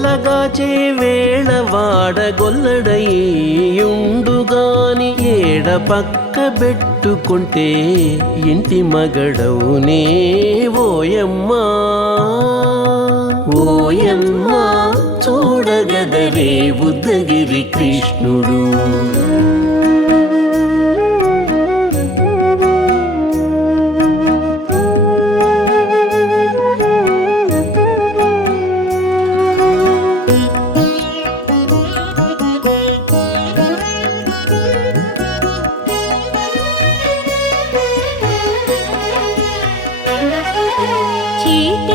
అలగాచే వేళ వాడగొల్లడయ్యుండుగాని ఏడ పక్క పెట్టుకుంటే ఇంటి నే ఓయమ్మా ఓయమ్మా చూడగదరే బుద్ధగిరి కృష్ణుడు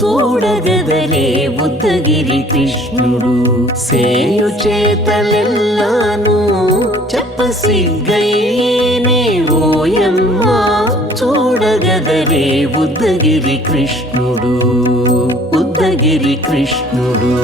చూడగదలే బుద్ధగిరి కృష్ణుడు సేయు చేతలెల్లాను చెప్పసిగ్గయ్యేనే ఓయమ్మా చూడగదలే బుద్ధగిరి కృష్ణుడు బుద్ధగిరి కృష్ణుడు